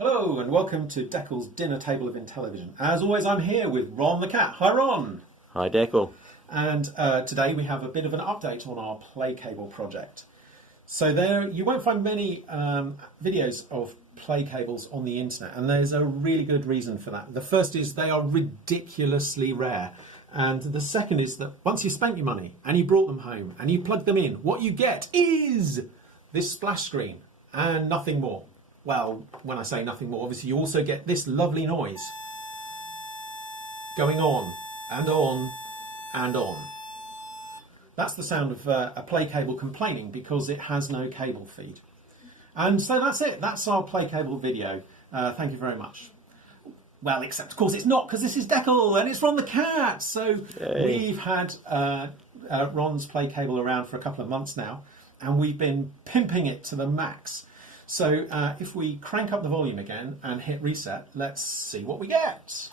Hello and welcome to Deckel's Dinner Table of Intellivision. As always, I'm here with Ron the cat. Hi Ron! Hi Deckel. And today we have a bit of an update on our PlayCable project. So there, you won't find many videos of PlayCables on the internet, and there's a really good reason for that. The first is they are ridiculously rare. And the second is that once you spent your money and you brought them home and you plug them in, what you get is this splash screen and nothing more. Well, when I say nothing more, obviously you also get this lovely noise going on and on and on. That's the sound of a PlayCable complaining because it has no cable feed. And so that's it. That's our PlayCable video. Thank you very much. Well, except of course it's not, because this is Deckel and it's Ron the cat. So we've had Ron's PlayCable around for a couple of months now, and we've been pimping it to the max. So if we crank up the volume again and hit reset, let's see what we get.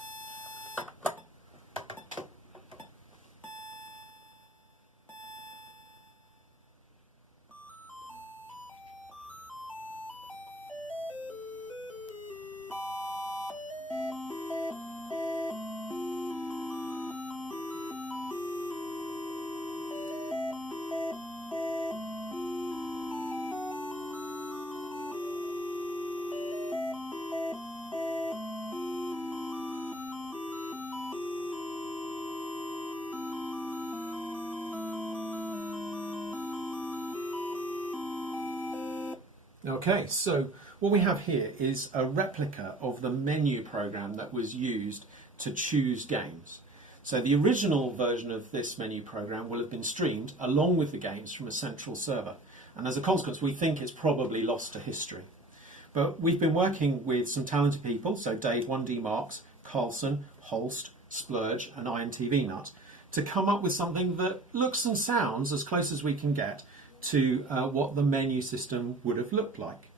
Okay, so what we have here is a replica of the menu program that was used to choose games. So the original version of this menu program will have been streamed along with the games from a central server. And as a consequence, we think it's probably lost to history. But we've been working with some talented people, so Dave 1D Marks, Carlson, Holst, Splurge and INTV Nut, to come up with something that looks and sounds as close as we can get to what the menu system would have looked like.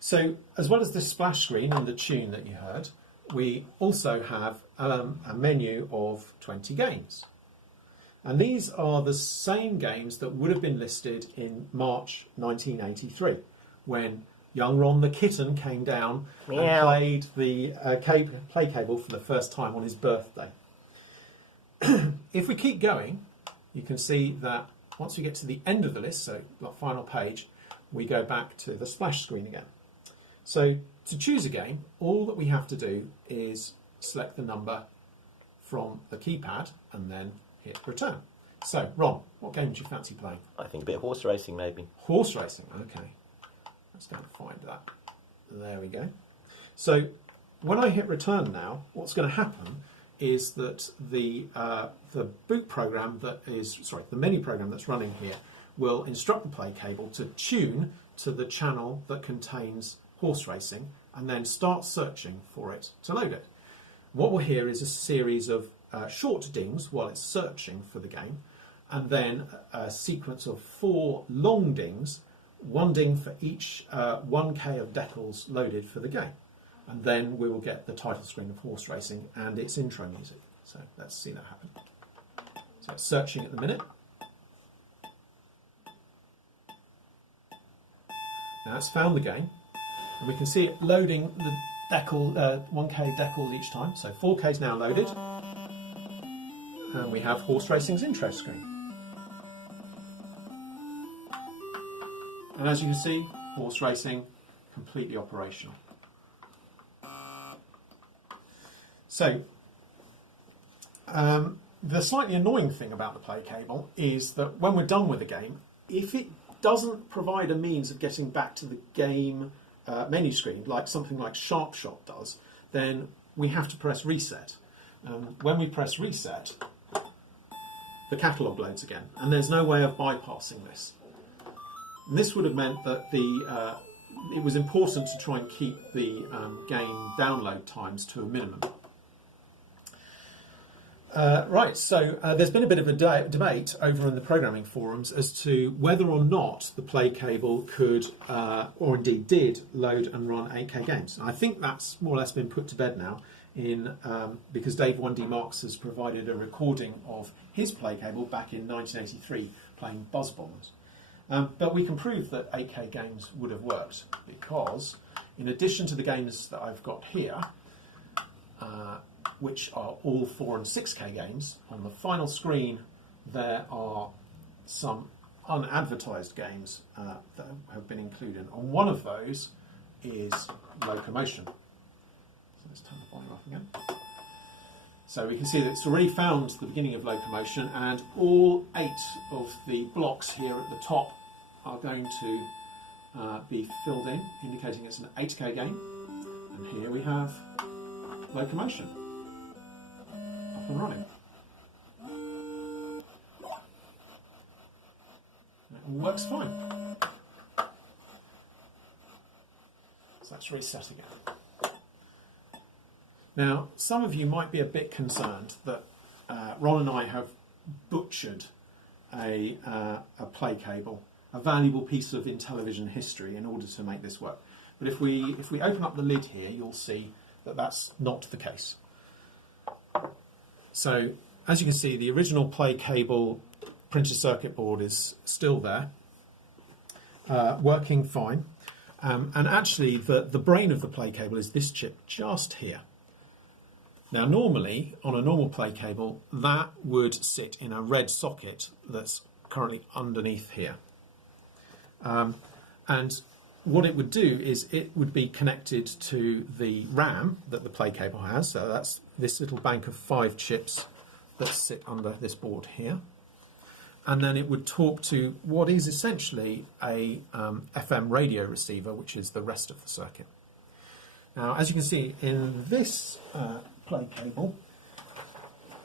So as well as the splash screen and the tune that you heard, we also have a menu of 20 games. And these are the same games that would have been listed in March 1983, when young Ron the kitten came down and played the PlayCable for the first time on his birthday. If we keep going, you can see that once we get to the end of the list, so the final page, we go back to the splash screen again. So to choose a game, all that we have to do is select the number from the keypad and then hit return. So, Ron, what game do you fancy playing? I think a bit of horse racing maybe. Horse racing, okay. Let's go and find that. There we go. So when I hit return now, what's going to happen is that the boot program the menu program that's running here will instruct the PlayCable to tune to the channel that contains horse racing and then start searching for it to load it. What we'll hear is a series of short dings while it's searching for the game, and then a sequence of 4 long dings, 1 ding for each 1K of decals loaded for the game. And then we will get the title screen of horse racing and its intro music. So let's see that happen. So it's searching at the minute. Now it's found the game, and we can see it loading the decal, 1K decals each time. So 4K is now loaded, and we have horse racing's intro screen. And as you can see, horse racing completely operational. So, the slightly annoying thing about the PlayCable is that when we're done with the game, if it doesn't provide a means of getting back to the game menu screen, like something like Sharp Shot does, then we have to press reset. When we press reset, the catalogue loads again, and there's no way of bypassing this. And this would have meant that it was important to try and keep the game download times to a minimum. So there's been a bit of a debate over in the programming forums as to whether or not the PlayCable could, or indeed did, load and run 8K games. And I think that's more or less been put to bed now, because Dave 1D Marks has provided a recording of his PlayCable back in 1983 playing Buzz Bombs. But we can prove that 8K games would have worked, because in addition to the games that I've got here, which are all 4 and 6K games, on the final screen there are some unadvertised games that have been included. And one of those is Locomotion. So let's turn the volume up again. So we can see that it's already found the beginning of Locomotion, and all 8 of the blocks here at the top are going to be filled in, indicating it's an 8K game. And here we have Locomotion up and running. It works fine. So let's reset again. Now, some of you might be a bit concerned that Ron and I have butchered a PlayCable, a valuable piece of Intellivision history, in order to make this work. But if we open up the lid here, you'll see that that's not the case. So, as you can see, the original PlayCable printed circuit board is still there, working fine. And actually, the brain of the PlayCable is this chip just here. Now, normally, on a normal PlayCable, that would sit in a red socket that's currently underneath here. And what it would do is it would be connected to the RAM that the PlayCable has. So that's this little bank of 5 chips that sit under this board here. And then it would talk to what is essentially a FM radio receiver, which is the rest of the circuit. Now, as you can see in this PlayCable,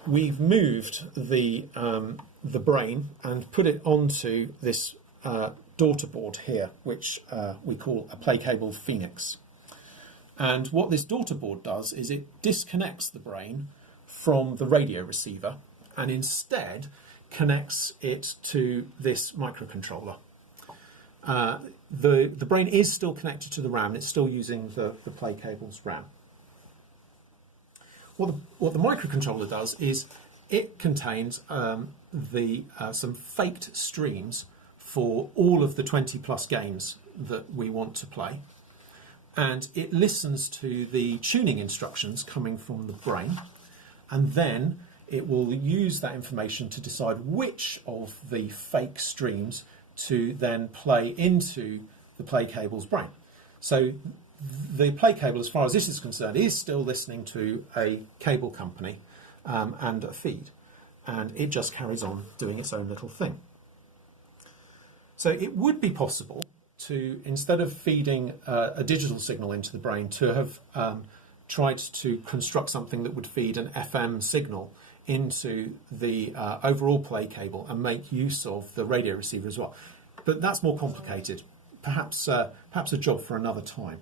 we've moved the brain and put it onto this daughter board here, which we call a PlayCable Phoenix. And what this daughter board does is it disconnects the brain from the radio receiver and instead connects it to this microcontroller. The brain is still connected to the RAM. It's still using the PlayCable's RAM. What the microcontroller does is it contains some faked streams for all of the 20 plus games that we want to play. And it listens to the tuning instructions coming from the brain, and then it will use that information to decide which of the fake streams to then play into the PlayCable's brain. So the PlayCable, as far as this is concerned, is still listening to a cable company and a feed, and it just carries on doing its own little thing. So it would be possible to, instead of feeding a digital signal into the brain, to have tried to construct something that would feed an FM signal into the overall PlayCable and make use of the radio receiver as well. But that's more complicated. Perhaps a job for another time.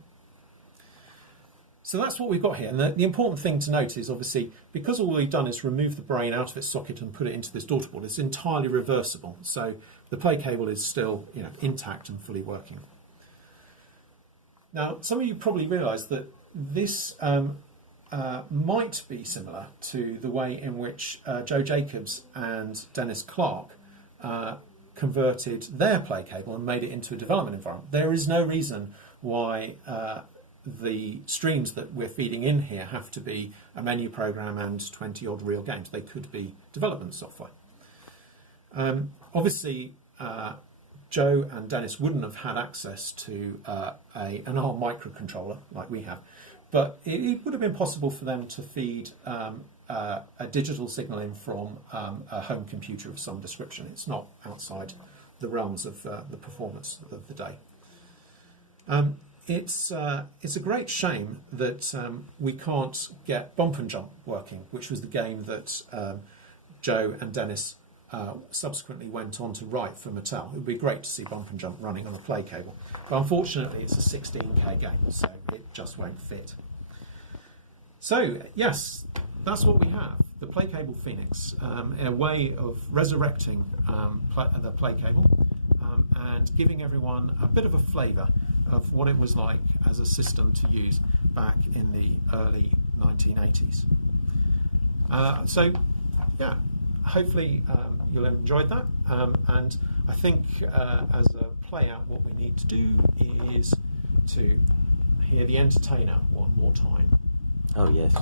So that's what we've got here. And the important thing to note is, obviously, because all we've done is remove the brain out of its socket and put it into this daughter board, it's entirely reversible. So the PlayCable is still, intact and fully working. Now, some of you probably realise that this might be similar to the way in which Joe Jacobs and Dennis Clark converted their PlayCable and made it into a development environment. There is no reason why the streams that we're feeding in here have to be a menu program and 20 odd real games. They could be development software. Obviously, Joe and Dennis wouldn't have had access to an ARM microcontroller like we have, but it would have been possible for them to feed a digital signal in from a home computer of some description. It's not outside the realms of the performance of the day. It's a great shame that we can't get Bump and Jump working, which was the game that Joe and Dennis subsequently went on to write for Mattel. It would be great to see Bump and Jump running on a PlayCable, but unfortunately it's a 16K game, so it just won't fit. So yes, that's what we have, the PlayCable Phoenix, a way of resurrecting the PlayCable and giving everyone a bit of a flavour of what it was like as a system to use back in the early 1980s. So yeah, hopefully you'll have enjoyed that, and I think as a play out what we need to do is to hear the entertainer one more time. Oh, yes.